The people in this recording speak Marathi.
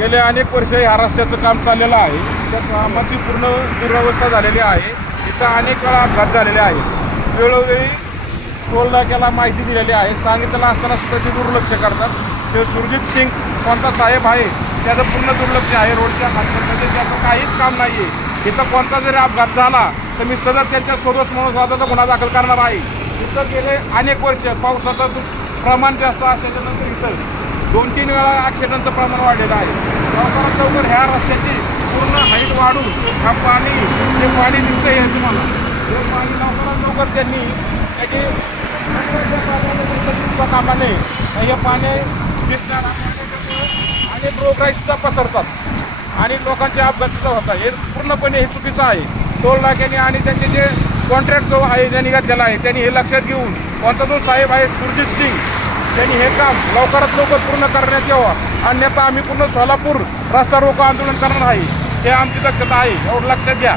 गेले अनेक वर्ष ह्या रस्त्याचं काम चाललेलं आहे. त्या कामाची पूर्ण दुरवस्था झालेली आहे. इथं अनेक वेळा अपघात झालेले आहेत. वेळोवेळी टोल नाक्याला माहिती दिलेली आहे. सांगितलेलं असताना सुद्धा ते दुर्लक्ष करतात. ते सुरजित सिंग कोणता साहेब आहे त्याचं पूर्ण दुर्लक्ष आहे. रोडच्या खात्यामध्ये त्याचं काहीच काम नाही आहे. इथं कोणता जरी अपघात झाला तर मी सतत त्यांच्या सोबत म्हणून गुन्हा दाखल करणार आहे. इथं गेले अनेक वर्ष पावसाचं प्रमाण जास्त असल्याच्यानंतर इथं 2-3 वेळा ॲक्सिडेंटचं प्रमाण वाढलेलं आहे. लवकरात लवकर ह्या रस्त्याची पूर्ण हाईट वाढून हा पाणी जे पाणी दिसतं आहे तुम्हाला हे पाणी लवकरात लवकर त्यांनी त्याची कामा नये. हे पाणी दिसणार अनेक रोगराईसुद्धा पसरतात आणि लोकांचे अपघातसुद्धा होतात. हे पूर्णपणे हे चुकीचं आहे. टोल नाक्याने आणि त्यांचे जे कॉन्ट्रॅक्ट जो आहे ज्यांनी घेतलेला आहे त्यांनी हे लक्षात घेऊन कोणता जो साहेब आहे सुरजित सिंग त्यांनी हे काम लवकरात लवकर पूर्ण करण्यात यावं. अन्यथा आम्ही पूर्ण सोलापूर रस्ता रोको आंदोलन करणार आहे. हे आमची दक्षता आहे. एवढं लक्षात घ्या.